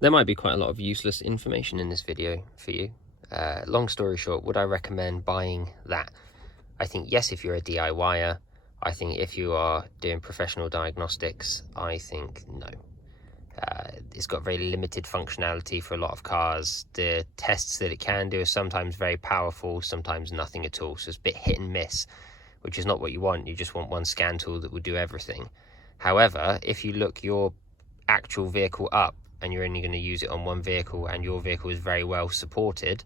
There might be quite a lot of useless information in this video for you. Long story short, would I recommend buying that? I think yes, if you're a DIYer. I think if you are doing professional diagnostics, I think no. It's got very limited functionality for a lot of cars. The tests that it can do are sometimes very powerful, sometimes nothing at all. So it's a bit hit and miss, which is not what you want. You just want one scan tool that will do everything. However, if you look your actual vehicle up and you're only going to use it on one vehicle and your vehicle is very well supported,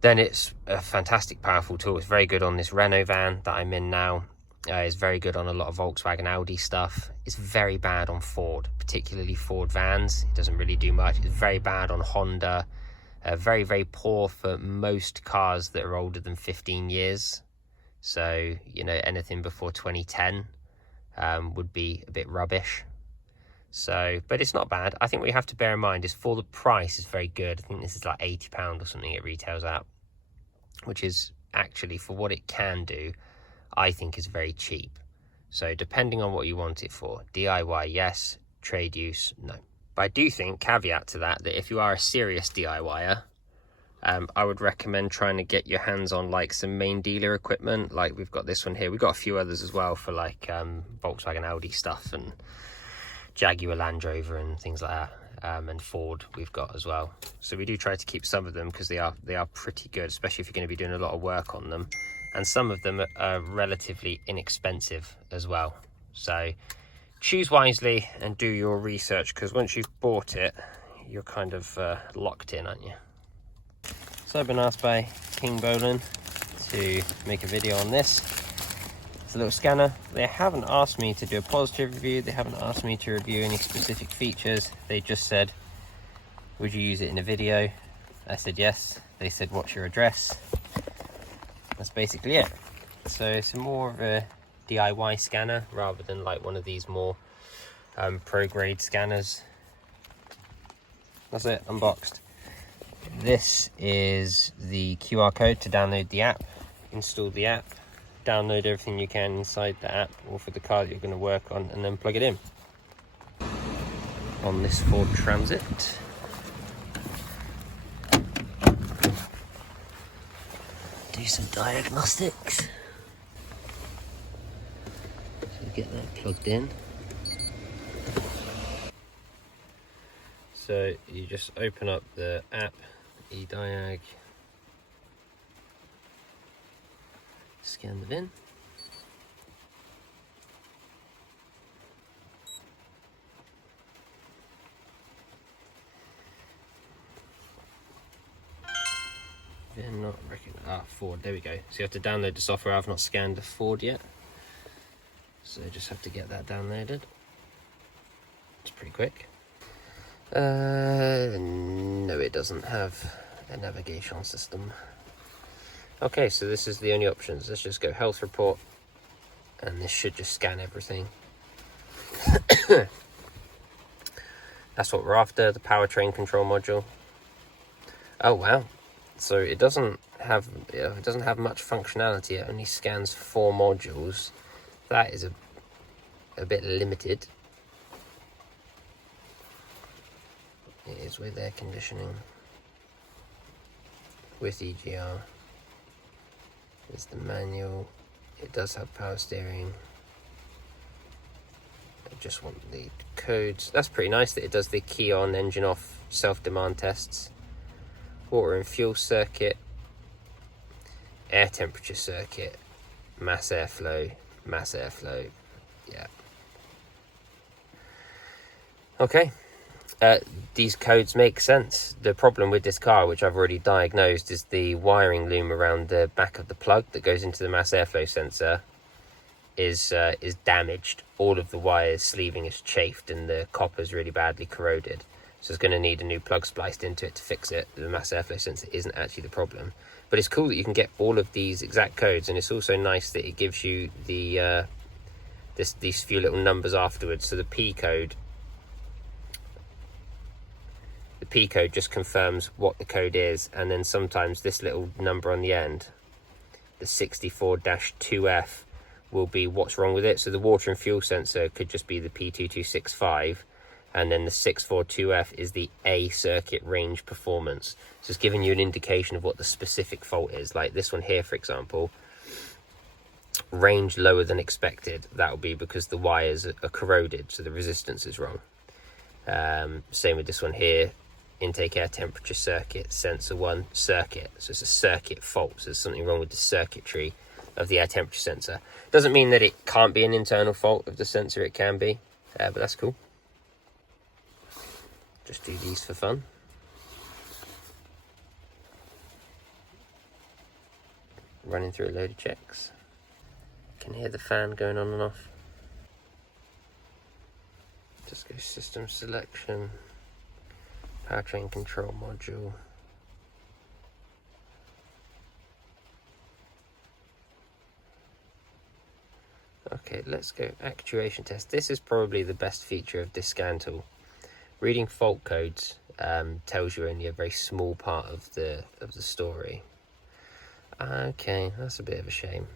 then it's a fantastic, powerful tool. It's very good on this Renault van that I'm in now. It's very good on a lot of Volkswagen, Audi stuff. It's very bad on Ford, particularly Ford vans. It doesn't really do much. It's very bad on Honda. Very, very poor for most cars that are older than 15 years. So, you know, anything before 2010 would be a bit rubbish. So, but it's not bad. I think what you have to bear in mind is for the price, it's very good. I think this is like £80 or something it retails at, which is actually, for what it can do, I think is very cheap. So depending on what you want it for, DIY yes, trade use no. But I do think, caveat to that, that if you are a serious DIYer, I would recommend trying to get your hands on like some main dealer equipment. Like we've got this one here. We've got a few others as well for like Volkswagen, Audi stuff, and Jaguar, Land Rover and things like that. And Ford we've got as well. So we do try to keep some of them because they are pretty good, especially if you're going to be doing a lot of work on them. And some of them are relatively inexpensive as well. So choose wisely and do your research, because once you've bought it, you're kind of locked in, aren't you? So I've been asked by Kingbolen to make a video on this. It's a little scanner. They haven't asked me to do a positive review. They haven't asked me to review any specific features. They just said, would you use it in a video? I said yes. They said, what's your address? That's basically it. So it's more of a DIY scanner rather than like one of these more pro grade scanners. That's it, unboxed. This is the QR code to download the app. Install the app, download everything you can inside the app or for the car that you're going to work on, and then plug it in. On this Ford Transit. Do some diagnostics. So get that plugged in. So you just open up the app, Ediag, scan the VIN. VIN not recognized. Ford, there we go. So you have to download the software. I've not scanned the Ford yet. So just have to get that downloaded. It's pretty quick. No, it doesn't have a navigation system. Okay, so this is the only options. Let's just go health report, and this should just scan everything. That's what we're after, the powertrain control module. Oh wow, so it doesn't have much functionality. It only scans 4 modules. That is a bit limited. It is with air conditioning, with EGR. There's the manual. It does have power steering. I just want the codes. That's pretty nice that it does the key on, engine off, self-demand tests. Water and fuel circuit, air temperature circuit, mass airflow, yeah. Okay. These codes make sense. The problem with this car, which I've already diagnosed, is the wiring loom around the back of the plug that goes into the mass airflow sensor is damaged. All of the wires sleeving is chafed and the copper is really badly corroded. So it's going to need a new plug spliced into it to fix it. The mass airflow sensor isn't actually the problem. But it's cool that you can get all of these exact codes, and it's also nice that it gives you the these few little numbers afterwards. So the P code just confirms what the code is, and then sometimes this little number on the end, the 64-2F, will be what's wrong with it. So the water and fuel sensor could just be the P2265, and then the 642F is the A circuit range performance. So it's giving you an indication of what the specific fault is. Like this one here, for example, range lower than expected. That will be because the wires are corroded, so the resistance is wrong. Same with this one here, intake air temperature circuit, sensor 1 circuit. So it's a circuit fault, so there's something wrong with the circuitry of the air temperature sensor. Doesn't mean that it can't be an internal fault of the sensor, it can be, but that's cool. Just do these for fun. Running through a load of checks. Can hear the fan going on and off. Just go system selection, powertrain control module. Okay, let's go actuation test. This is probably the best feature of this scan tool. Reading fault codes tells you only a very small part of the story. Okay, that's a bit of a shame.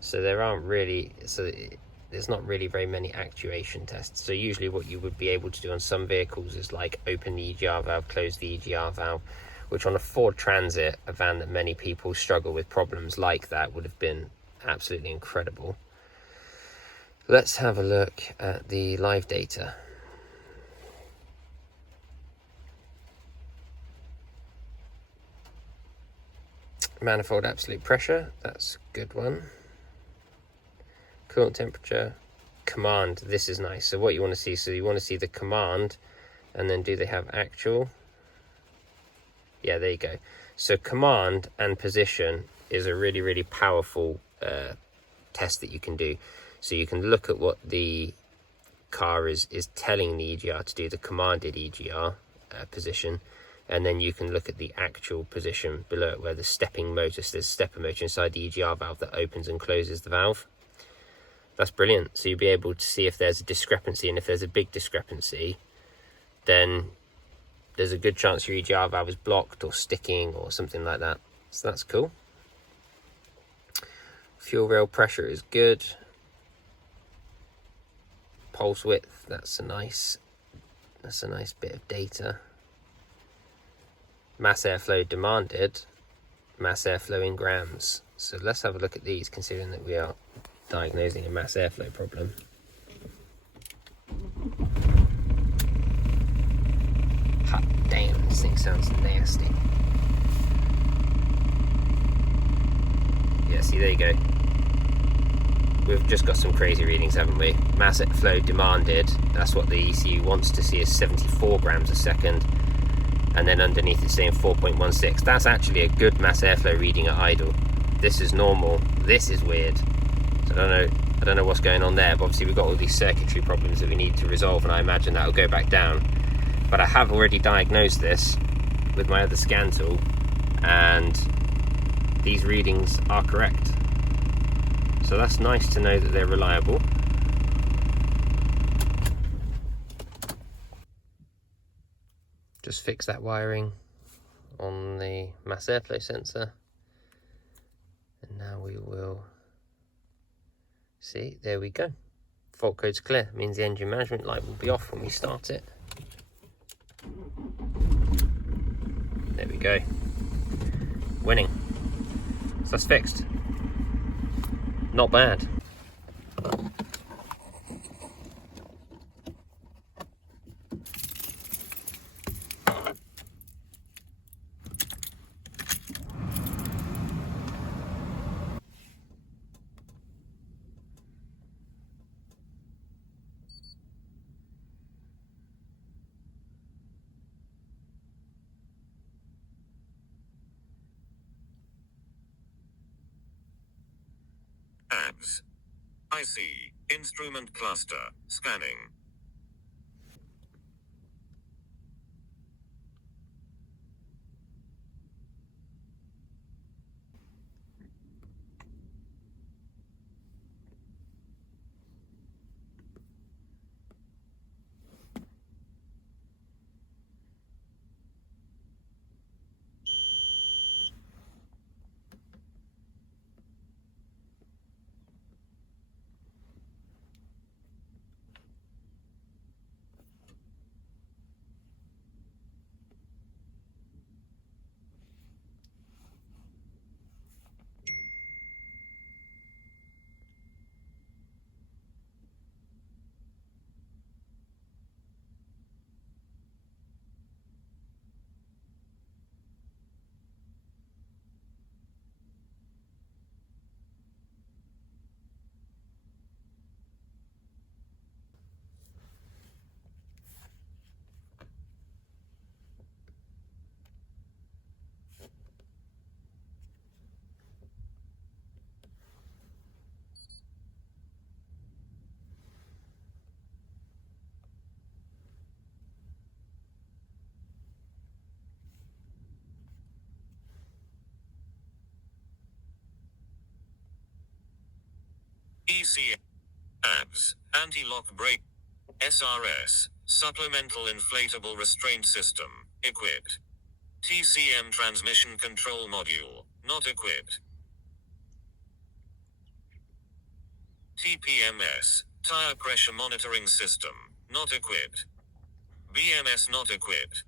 So there aren't really, there's not really very many actuation tests. So usually what you would be able to do on some vehicles is like open the EGR valve, close the EGR valve, which on a Ford Transit, a van that many people struggle with problems like that, would have been absolutely incredible. Let's have a look at the live data. Manifold absolute pressure, that's a good one. Coolant temperature, command, this is nice. So what you want to see, so you want to see the command, and then do they have actual? Yeah, there you go. So command and position is a really, really powerful test that you can do. So you can look at what the car is telling the EGR to do, the commanded EGR position, and then you can look at the actual position below it where the stepping motor, so there's a stepper motor inside the EGR valve that opens and closes the valve. That's brilliant. So you'll be able to see if there's a discrepancy, and if there's a big discrepancy, then there's a good chance your EGR valve is blocked or sticking or something like that. So that's cool. Fuel rail pressure is good. Pulse width, that's a nice bit of data. Mass airflow demanded, mass airflow in grams. So let's have a look at these, considering that we are diagnosing a mass airflow problem. Hot damn, this thing sounds nasty. Yeah, see, there you go. We've just got some crazy readings, haven't we? Mass airflow demanded, that's what the ECU wants to see, is 74 grams a second. And then underneath it's saying 4.16. That's actually a good mass airflow reading at idle. This is normal. This is weird. So I don't know what's going on there, but obviously we've got all these circuitry problems that we need to resolve, and I imagine that'll go back down. But I have already diagnosed this with my other scan tool, and these readings are correct. So that's nice to know that they're reliable. Just fix that wiring on the mass airflow sensor, and now we will see, there we go. Fault code's clear, means the engine management light will be off when we start it. There we go. Winning. So that's fixed. Not bad. Apps. IC. Instrument cluster. Scanning. ECM. ABS, anti-lock brake. SRS, supplemental inflatable restraint system, equipped. TCM transmission control module, not equipped. TPMS, tire pressure monitoring system, not equipped. BMS not equipped.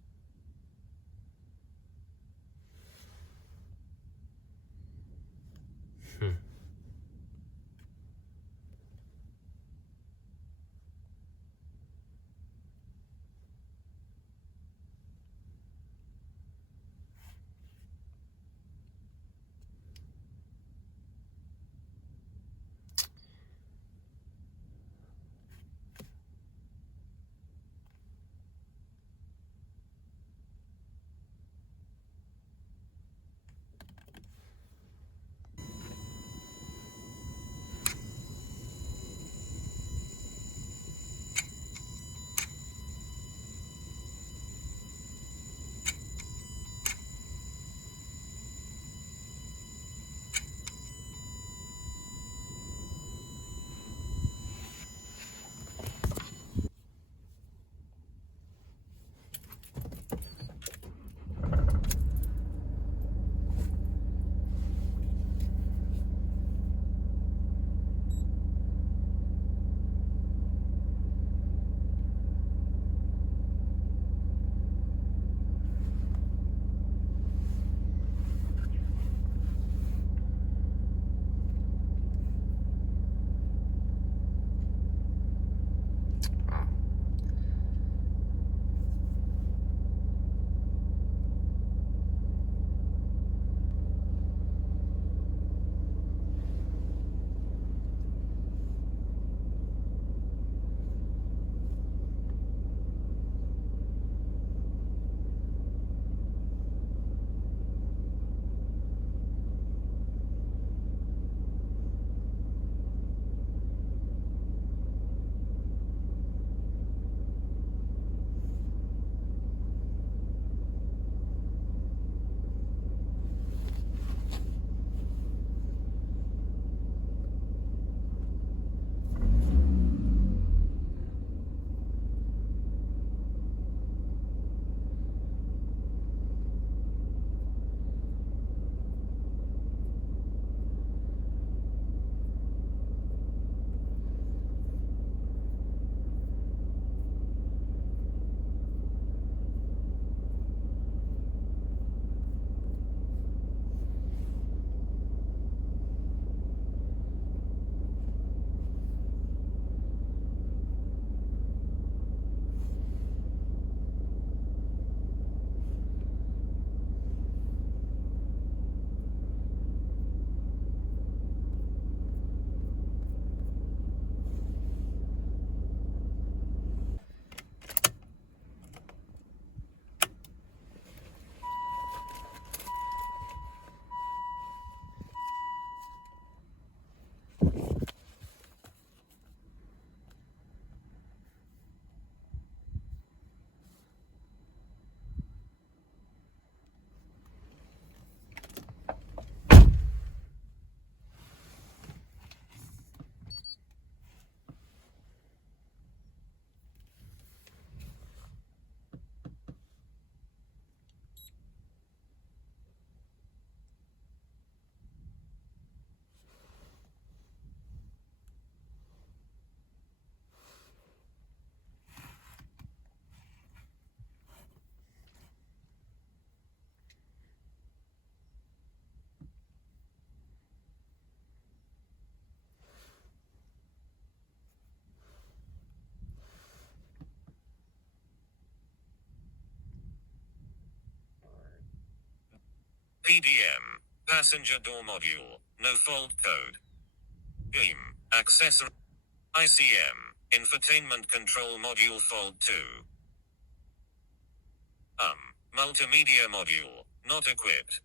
PDM, passenger door module, no fault code. BEAM, accessory. ICM, infotainment control module fault 2. Multimedia module, not equipped.